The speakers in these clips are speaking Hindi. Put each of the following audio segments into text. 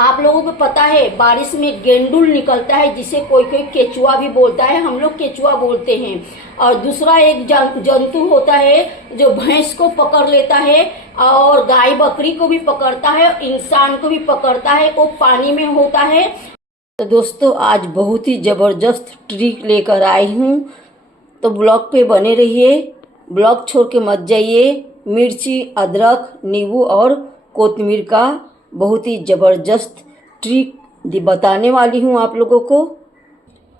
आप लोगों को पता है बारिश में गेंडुल निकलता है, जिसे कोई कोई केचुआ भी बोलता है, हम लोग केचुआ बोलते हैं। और दूसरा एक जंतु होता है जो भैंस को पकड़ लेता है और गाय बकरी को भी पकड़ता है, इंसान को भी पकड़ता है, वो पानी में होता है। तो दोस्तों आज बहुत ही ज़बरदस्त ट्रिक लेकर आई हूँ, तो ब्लॉग पे बने रहिए, ब्लॉग छोड़ के मत जाइए। मिर्ची, अदरक, नींबू और कोतमीर का बहुत ही ज़बरदस्त ट्रिक बताने वाली हूँ आप लोगों को।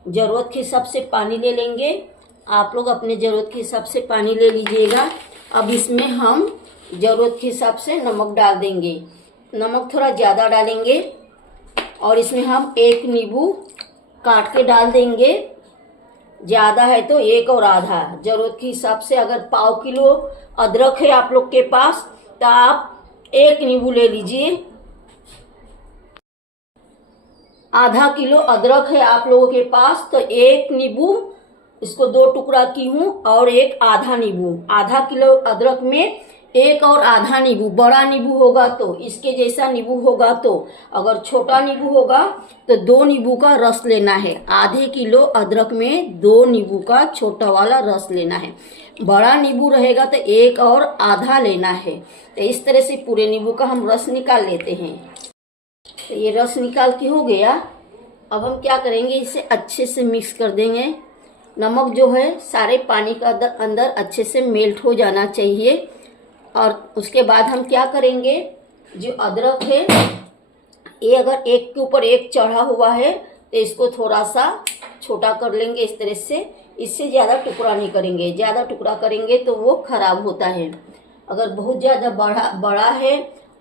ज़रूरत के हिसाब से पानी ले लेंगे, आप लोग अपने ज़रूरत के हिसाब से पानी ले लीजिएगा। अब इसमें हम ज़रूरत के हिसाब से नमक डाल देंगे, नमक थोड़ा ज़्यादा डालेंगे। और इसमें हम एक नींबू काट के डाल देंगे, ज़्यादा है तो एक और आधा, ज़रूरत के हिसाब से। अगर पाव किलो अदरक है आप लोग के पास तो आप एक नींबू ले लीजिए। आधा किलो अदरक है आप लोगों के पास तो एक नींबू, इसको दो टुकड़ा की हूँ, और एक आधा नींबू। आधा किलो अदरक में एक और आधा नींबू, बड़ा नींबू होगा तो इसके जैसा नींबू होगा तो, अगर छोटा नींबू होगा तो 2 नींबू का रस लेना है। आधे किलो अदरक में 2 नींबू का छोटा वाला रस लेना है। बड़ा नींबू रहेगा तो एक और आधा लेना है। तो इस तरह से पूरे नींबू का हम रस निकाल लेते हैं। तो ये रस निकाल के हो गया। अब हम क्या करेंगे, इसे अच्छे से मिक्स कर देंगे। नमक जो है सारे पानी का अंदर अच्छे से मेल्ट हो जाना चाहिए। और उसके बाद हम क्या करेंगे, जो अदरक है ये अगर एक के ऊपर एक चढ़ा हुआ है तो इसको थोड़ा सा छोटा कर लेंगे इस तरह से। इससे ज़्यादा टुकड़ा नहीं करेंगे, ज़्यादा टुकड़ा करेंगे तो वो खराब होता है। अगर बहुत ज़्यादा बड़ा है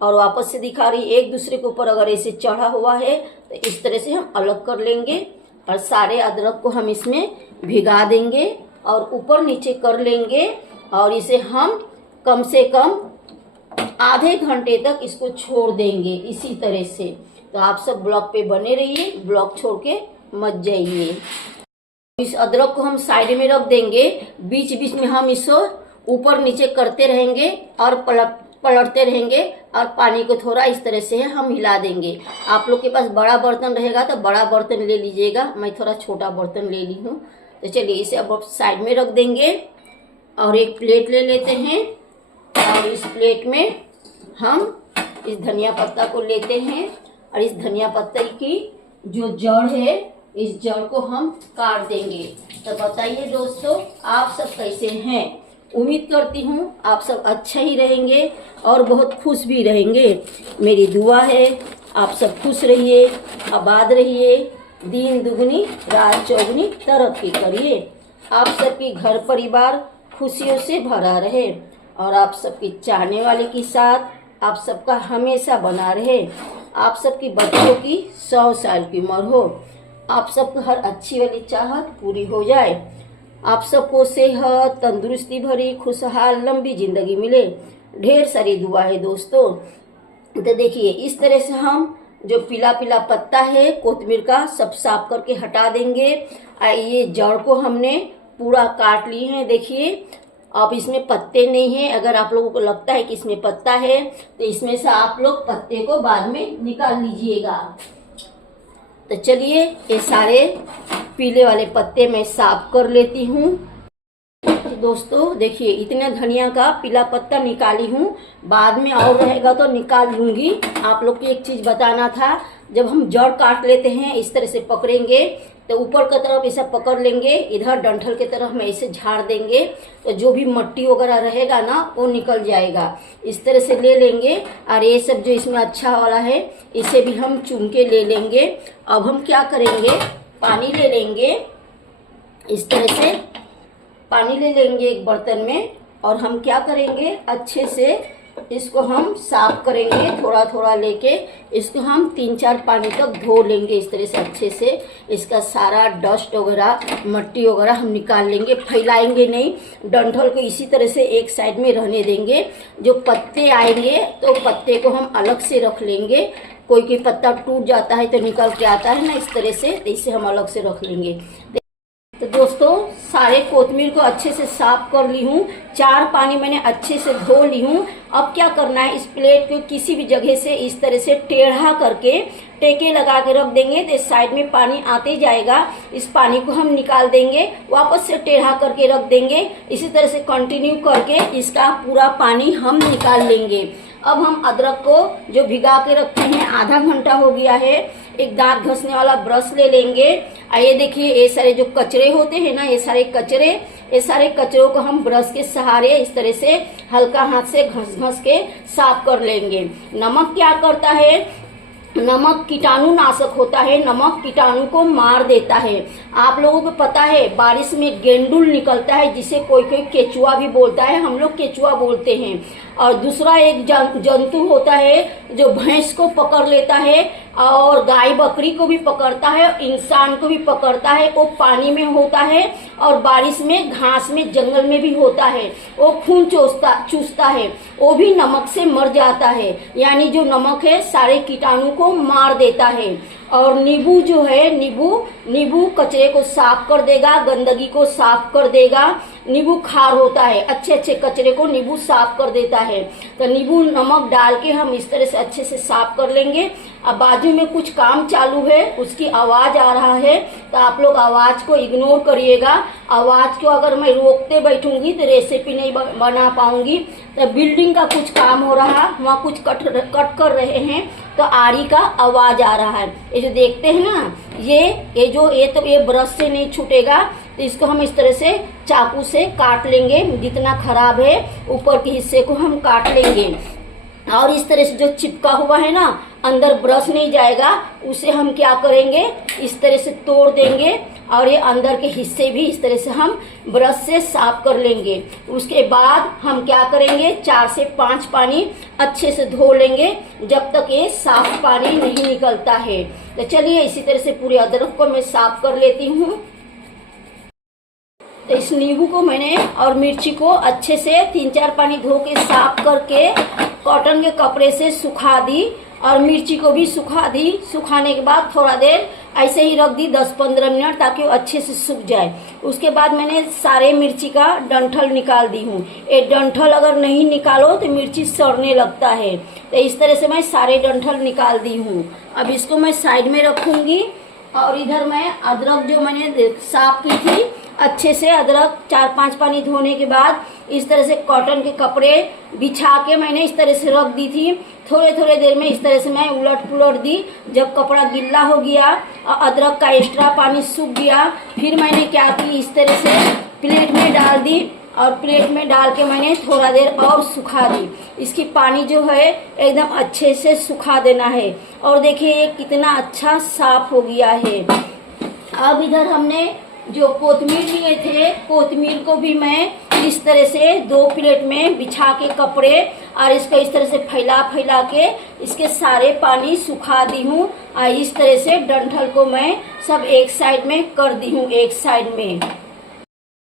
और वापस से दिखा रही एक दूसरे के ऊपर अगर ऐसे चढ़ा हुआ है तो इस तरह से हम अलग कर लेंगे। और सारे अदरक को हम इसमें भिगा देंगे और ऊपर नीचे कर लेंगे। और इसे हम कम से कम आधे घंटे तक इसको छोड़ देंगे इसी तरह से। तो आप सब ब्लॉग पे बने रहिए, ब्लॉग छोड़ के मत जाइए। इस अदरक को हम साइड में रख देंगे, बीच बीच में हम इसको ऊपर नीचे करते रहेंगे और पलटते रहेंगे और पानी को थोड़ा इस तरह से हम हिला देंगे। आप लोग के पास बड़ा बर्तन रहेगा तो बड़ा बर्तन ले लीजिएगा, मैं थोड़ा छोटा बर्तन ले ली हूँ। तो चलिए इसे अब साइड में रख देंगे और एक प्लेट ले लेते हैं। और इस प्लेट में हम इस धनिया पत्ता को लेते हैं और इस धनिया पत्ते की जो जड़ है इस जड़ को हम काट देंगे। तो बताइए दोस्तों आप सब कैसे हैं। उम्मीद करती हूँ आप सब अच्छा ही रहेंगे और बहुत खुश भी रहेंगे। मेरी दुआ है आप सब खुश रहिए, आबाद रहिए, दिन दुगनी रात चौगुनी तरक्की करिए। आप सबकी घर परिवार खुशियों से भरा रहे और आप सबकी चाहने वाले के साथ आप सबका हमेशा बना रहे। आप सबकी बच्चों की 100 साल की उम्र हो, आप सबको हर अच्छी वाली चाहत पूरी हो जाए, आप सबको सेहत तंदुरुस्ती भरी खुशहाल लंबी जिंदगी मिले। ढेर सारी दुआ है दोस्तों। तो देखिए इस तरह से हम जो पीला पीला पत्ता है कोतमीर का सब साफ करके हटा देंगे। ये जड़ को हमने पूरा काट ली है। देखिए अब इसमें पत्ते नहीं है। अगर आप लोगों को लगता है कि इसमें पत्ता है तो इसमें से आप लोग पत्ते को बाद में निकाल लीजिएगा। तो चलिए ये सारे पीले वाले पत्ते मैं साफ कर लेती हूँ। दोस्तों देखिए इतने धनिया का पीला पत्ता निकाली हूँ, बाद में और रहेगा तो निकाल लूंगी। आप लोग को एक चीज बताना था, जब हम जड़ काट लेते हैं इस तरह से पकड़ेंगे तो ऊपर की तरफ ऐसा पकड़ लेंगे, इधर डंठल की तरफ में ऐसे झाड़ देंगे तो जो भी मट्टी वगैरह रहेगा ना वो निकल जाएगा। इस तरह से ले लेंगे और ये सब जो इसमें अच्छा वाला है इसे भी हम चुन के ले लेंगे। अब हम क्या करेंगे, पानी ले लेंगे, इस तरह से पानी ले लेंगे एक बर्तन में और हम क्या करेंगे अच्छे से इसको हम साफ करेंगे। थोड़ा थोड़ा लेके इसको हम 3-4 पानी तक धो लेंगे इस तरह से अच्छे से। इसका सारा डस्ट वगैरह मट्टी वगैरह हम निकाल लेंगे, फैलाएंगे नहीं, डंठल को इसी तरह से एक साइड में रहने देंगे। जो पत्ते आएंगे तो पत्ते को हम अलग से रख लेंगे। कोई पत्ता टूट जाता है तो निकल के आता है ना इस तरह से, तो इसे हम अलग से रख लेंगे। तो दोस्तों सारे कोतमीर को अच्छे से साफ कर ली हूँ। 4 पानी मैंने अच्छे से धो ली हूँ। अब क्या करना है, इस प्लेट को किसी भी जगह से इस तरह से टेढ़ा करके टेके लगा के रख देंगे तो साइड में पानी आते जाएगा। इस पानी को हम निकाल देंगे, वापस से टेढ़ा करके रख देंगे। इसी तरह से कंटिन्यू करके इसका पूरा पानी हम निकाल लेंगे। अब हम अदरक को जो भिगा के रखे हैं, आधा घंटा हो गया है, एक दांत घसने वाला ब्रश ले लेंगे। ये देखिए, ये सारे जो कचरे होते हैं ना, ये सारे कचरों को हम ब्रश के सहारे इस तरह से हल्का हाथ से घस घस के साफ कर लेंगे। नमक क्या करता है, नमक कीटाणु नाशक होता है, नमक कीटाणु को मार देता है। आप लोगों को पता है बारिश में गेंडुल निकलता है, जिसे कोई कोई केचुआ भी बोलता है, हम लोग केचुआ बोलते हैं। और दूसरा एक जंतु होता है जो भैंस को पकड़ लेता है और गाय बकरी को भी पकड़ता है, इंसान को भी पकड़ता है। वो पानी में होता है और बारिश में घास में जंगल में भी होता है। वो खून चूसता है, वो भी नमक से मर जाता है। यानी जो नमक है सारे कीटाणु को मार देता है। और नींबू जो है, नींबू कचरे को साफ कर देगा, गंदगी को साफ कर देगा। नींबू खार होता है, अच्छे कचरे को नींबू साफ कर देता है। तो नींबू नमक डाल के हम इस तरह से अच्छे से साफ कर लेंगे। अब बाजू में कुछ काम चालू है, उसकी आवाज आ रहा है, तो आप लोग आवाज को इग्नोर करिएगा। आवाज को अगर मैं रोकते बैठूंगी तो रेसिपी नहीं बना पाऊंगी। तो बिल्डिंग का कुछ काम हो रहा है, वहाँ कुछ कट कर रहे हैं, तो आरी का आवाज आ रहा है। ये जो देखते हैं ना, ये ब्रश से नहीं छूटेगा, तो इसको हम इस तरह से चाकू से काट लेंगे। जितना खराब है ऊपर के हिस्से को हम काट लेंगे। और इस तरह से जो चिपका हुआ है ना, अंदर ब्रश नहीं जाएगा, उसे हम क्या करेंगे, इस तरह से तोड़ देंगे और ये अंदर के हिस्से भी इस तरह से हम ब्रश से साफ कर लेंगे। उसके बाद हम क्या करेंगे, 4 से 5 पानी अच्छे से धो लेंगे जब तक ये साफ पानी नहीं निकलता है। तो चलिए इसी तरह से पूरे अदरक को मैं साफ कर लेती हूँ। तो इस नींबू को मैंने और मिर्ची को अच्छे से 3-4 पानी धो के साफ करके कॉटन के कपड़े से सुखा दी और मिर्ची को भी सुखा दी। सुखाने के बाद थोड़ा देर ऐसे ही रख दी, 10-15 मिनट, ताकि वो अच्छे से सूख जाए। उसके बाद मैंने सारे मिर्ची का डंठल निकाल दी हूँ। ये डंठल अगर नहीं निकालो तो मिर्ची सड़ने लगता है। तो इस तरह से मैं सारे डंठल निकाल दी हूँ। अब इसको मैं साइड में रखूंगी। और इधर मैं अदरक जो मैंने साफ की थी, अच्छे से अदरक 4-5 पानी धोने के बाद इस तरह से कॉटन के कपड़े बिछा के मैंने इस तरह से रख दी थी। थोड़े देर में इस तरह से मैं उलट पुलट दी। जब कपड़ा गीला हो गया और अदरक का एक्स्ट्रा पानी सूख गया, फिर मैंने क्या की, इस तरह से प्लेट में डाल दी और प्लेट में डाल के मैंने थोड़ा देर और सुखा दी। इसकी पानी जो है एकदम अच्छे से सुखा देना है। और देखिए ये कितना अच्छा साफ हो गया है। अब इधर हमने जो कोतमीर लिए थे, कोतमीर को भी मैं इस तरह से 2 प्लेट में बिछा के कपड़े और इसको इस तरह से फैला के इसके सारे पानी सुखा दी हूँ। और इस तरह से डंठल को मैं सब एक साइड में कर दी हूँ, एक साइड में।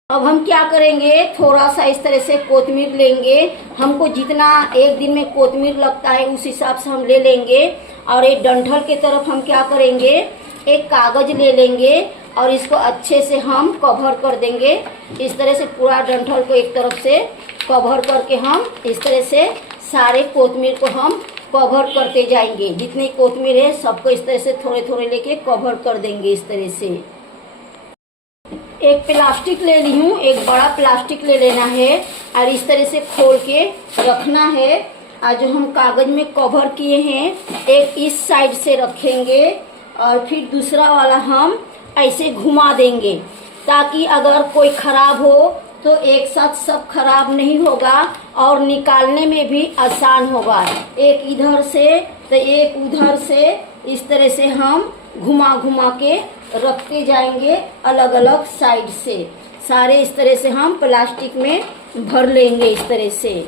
अब हम क्या करेंगे, थोड़ा सा इस तरह से कोतमीर लेंगे। हमको जितना एक दिन में कोतमीर लगता है उस हिसाब से हम ले लेंगे। और एक डंठल के तरफ हम क्या करेंगे, एक कागज ले लेंगे और इसको अच्छे से हम कवर कर देंगे। इस तरह से पूरा डंठल को एक तरफ से कवर करके हम इस तरह से सारे कोतमीर को हम कवर करते जाएंगे। जितनी कोतमीर है सबको इस तरह से थोड़े लेके कवर कर देंगे। इस तरह से एक प्लास्टिक ले ली हूँ, एक बड़ा प्लास्टिक ले लेना है और इस तरह से खोल के रखना है। और जो हम कागज में कवर किए हैं, एक इस साइड से रखेंगे और फिर दूसरा वाला हम ऐसे घुमा देंगे, ताकि अगर कोई खराब हो तो एक साथ सब खराब नहीं होगा और निकालने में भी आसान होगा। एक इधर से तो एक उधर से, इस तरह से हम घुमा के रखते जाएंगे अलग अलग साइड से। सारे इस तरह से हम प्लास्टिक में भर लेंगे। इस तरह से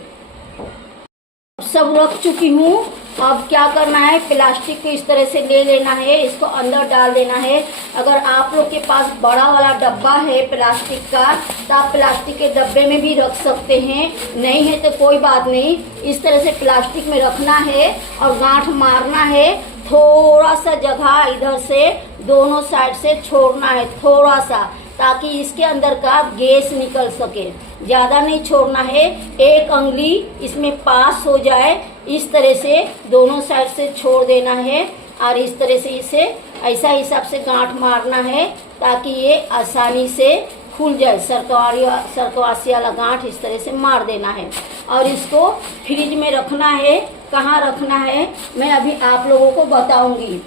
सब रख चुकी हूँ। अब क्या करना है, प्लास्टिक को इस तरह से ले लेना है, इसको अंदर डाल देना है। अगर आप लोग के पास बड़ा वाला डब्बा है प्लास्टिक का, तो आप प्लास्टिक के डब्बे में भी रख सकते हैं। नहीं है तो कोई बात नहीं, इस तरह से प्लास्टिक में रखना है और गांठ मारना है। थोड़ा सा जगह इधर से दोनों साइड से छोड़ना है, थोड़ा सा, ताकि इसके अंदर का गैस निकल सके। ज़्यादा नहीं छोड़ना है, एक अंगुली इसमें पास हो जाए इस तरह से दोनों साइड से छोड़ देना है और इस तरह से इसे ऐसा हिसाब से गांठ मारना है ताकि ये आसानी से खुल जाए। सरकवासी वाला गांठ इस तरह से मार देना है और इसको फ्रिज में रखना है। कहाँ रखना है मैं अभी आप लोगों को बताऊंगी।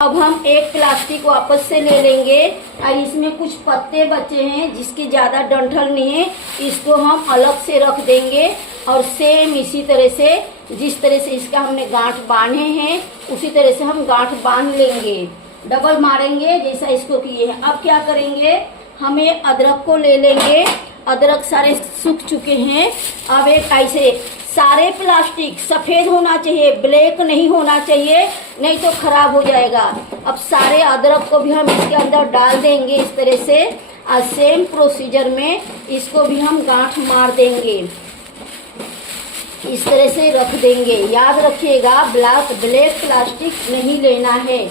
अब हम एक प्लास्टिक वापस से ले लेंगे और इसमें कुछ पत्ते बचे हैं जिसकी ज़्यादा डंठल नहीं है, इसको हम अलग से रख देंगे और सेम इसी तरह से जिस तरह से इसका हमने गांठ बांधे हैं उसी तरह से हम गांठ बांध लेंगे, डबल मारेंगे जैसा इसको किए हैं। अब क्या करेंगे, हमें अदरक को ले लेंगे। अदरक सारे सूख चुके हैं। अब एक ऐसे सारे प्लास्टिक सफ़ेद होना चाहिए, ब्लैक नहीं होना चाहिए, नहीं तो खराब हो जाएगा। अब सारे अदरक को भी हम इसके अंदर डाल देंगे इस तरह से और सेम प्रोसीजर में इसको भी हम गांठ मार देंगे, इस तरह से रख देंगे। याद रखिएगा ब्लैक प्लास्टिक नहीं लेना है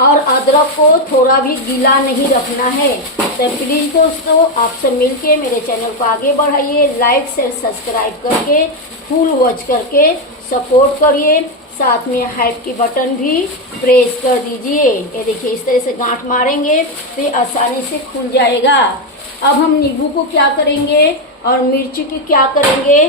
और अदरक को थोड़ा भी गीला नहीं रखना है। तो प्लीज़ दोस्तों आपसे मिलके मेरे चैनल को आगे बढ़ाइए, लाइक शेयर सब्सक्राइब करके फुल वॉच करके सपोर्ट करिए, साथ में हाइप की बटन भी प्रेस कर दीजिए। ये देखिए इस तरह से गांठ मारेंगे तो ये आसानी से खुल जाएगा। अब हम नींबू को क्या करेंगे और मिर्ची की क्या करेंगे।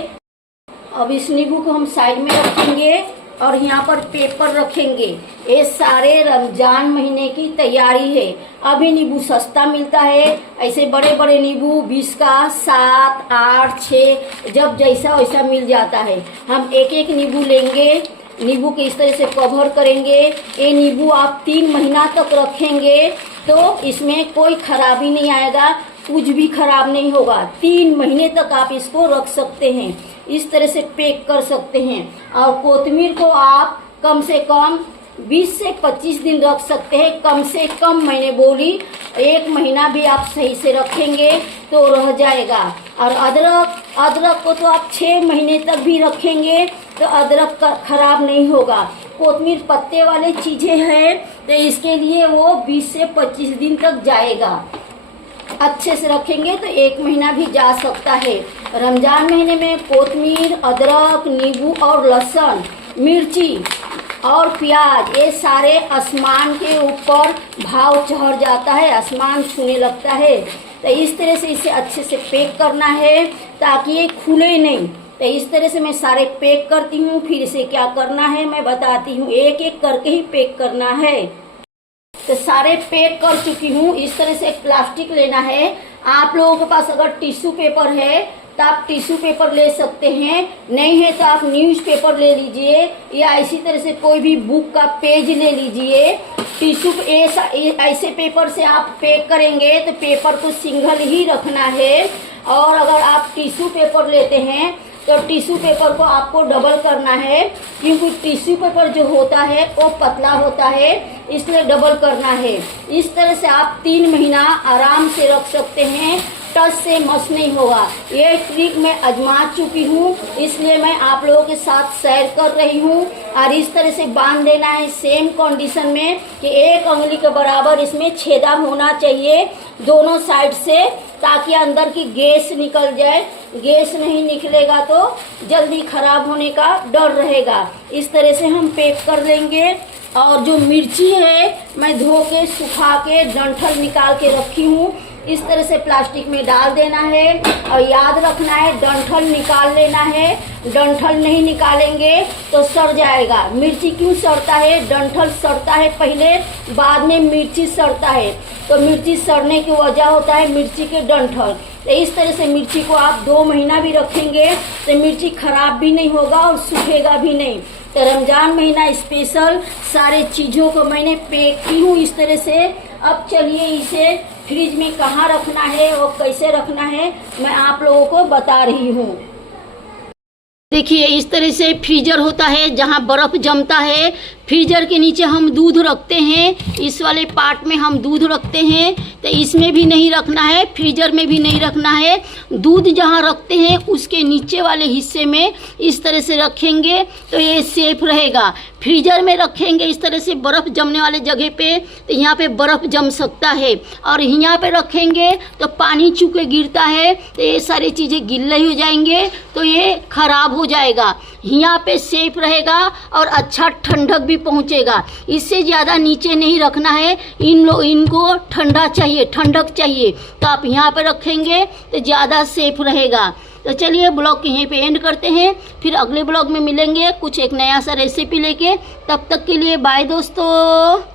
अब इस नींबू को हम साइड में रखेंगे और यहाँ पर पेपर रखेंगे। ये सारे रमजान महीने की तैयारी है। अभी नींबू सस्ता मिलता है, ऐसे बड़े बड़े नींबू 20 का 7, 8, 6 जब जैसा वैसा मिल जाता है। हम एक एक नींबू लेंगे, नींबू के इस तरह से कवर करेंगे। ये नींबू आप 3 महीना तक रखेंगे तो इसमें कोई खराबी नहीं आएगा, कुछ भी खराब नहीं होगा। 3 महीने तक आप इसको रख सकते हैं, इस तरह से पैक कर सकते हैं। और कोतमीर को आप कम से कम 20 से 25 दिन रख सकते हैं, कम से कम मैंने बोली 1 महीना भी आप सही से रखेंगे तो रह जाएगा। और अदरक को तो आप 6 महीने तक भी रखेंगे तो अदरक खराब नहीं होगा। कोतमीर पत्ते वाले चीज़ें हैं तो इसके लिए वो 20 से 25 दिन तक जाएगा। अच्छे से रखेंगे तो 1 महीना भी जा सकता है। रमजान महीने में कोतमीर, अदरक, नींबू और लहसुन, मिर्ची और प्याज ये सारे आसमान के ऊपर भाव चढ़ जाता है, आसमान छूने लगता है। तो इस तरह से इसे अच्छे से पैक करना है ताकि ये खुले नहीं। तो इस तरह से मैं सारे पैक करती हूँ। फिर इसे क्या करना है मैं बताती हूँ, एक एक करके ही पैक करना है। तो सारे पैक कर चुकी हूँ। इस तरह से एक प्लास्टिक लेना है। आप लोगों के पास अगर टिश्यू पेपर है तो आप टिश्यू पेपर ले सकते हैं, नहीं है तो आप न्यूज़ पेपर ले लीजिए या इसी तरह से कोई भी बुक का पेज ले लीजिए। टिश्यू ऐसे पेपर से आप पैक करेंगे तो पेपर को सिंगल ही रखना है। और अगर आप टिश्यू पेपर लेते हैं तो टिश्यू पेपर को आपको डबल करना है, क्योंकि टिश्यू पेपर जो होता है वो पतला होता है, इसलिए डबल करना है। इस तरह से आप 3 महीना आराम से रख सकते हैं, टच से मस नहीं होगा। ये ट्रिक मैं आजमा चुकी हूँ, इसलिए मैं आप लोगों के साथ शेयर कर रही हूँ। और इस तरह से बांध देना है सेम कंडीशन में कि 1 उंगली के बराबर इसमें छेदा होना चाहिए दोनों साइड से, ताकि अंदर की गैस निकल जाए। गैस नहीं निकलेगा तो जल्दी खराब होने का डर रहेगा। इस तरह से हम पैक कर लेंगे। और जो मिर्ची है मैं धो के सुखा के डंठल निकाल के रखी हूँ, इस तरह से प्लास्टिक में डाल देना है। और याद रखना है डंठल निकाल लेना है, डंठल नहीं निकालेंगे तो सड़ जाएगा। मिर्ची क्यों सड़ता है, डंठल सड़ता है पहले, बाद में मिर्ची सड़ता है। तो मिर्ची सड़ने की वजह होता है मिर्ची के डंठल। तो इस तरह से मिर्ची को आप 2 महीना भी रखेंगे तो मिर्ची खराब भी नहीं होगा और सूखेगा भी नहीं। तो रमजान महीना स्पेशल सारे चीज़ों को मैंने पैक की हूँ इस तरह से। अब चलिए इसे फ्रिज में कहाँ रखना है और कैसे रखना है मैं आप लोगों को बता रही हूँ। देखिए इस तरह से फ्रीजर होता है जहाँ बर्फ़ जमता है, फ्रीजर के नीचे हम दूध रखते हैं, इस वाले पार्ट में हम दूध रखते हैं, तो इसमें भी नहीं रखना है, फ्रीजर में भी नहीं रखना है। दूध जहाँ रखते हैं उसके नीचे वाले हिस्से में इस तरह से रखेंगे तो ये सेफ रहेगा। फ्रीजर में रखेंगे इस तरह से बर्फ़ जमने वाले जगह पे, तो यहाँ पे बर्फ़ जम सकता है, और यहाँ पे रखेंगे तो पानी चूके गिरता है तो ये सारी चीज़ें गीले हो जाएंगे, तो ये ख़राब हो जाएगा। यहाँ पे सेफ रहेगा और अच्छा ठंडक भी पहुँचेगा। इससे ज़्यादा नीचे नहीं रखना है, इनको ठंडा चाहिए, ठंडक चाहिए, तो आप यहाँ पे रखेंगे तो ज़्यादा सेफ रहेगा। तो चलिए ब्लॉग यहीं पे एंड करते हैं, फिर अगले ब्लॉग में मिलेंगे कुछ एक नया सा रेसिपी लेके। तब तक के लिए बाय दोस्तों।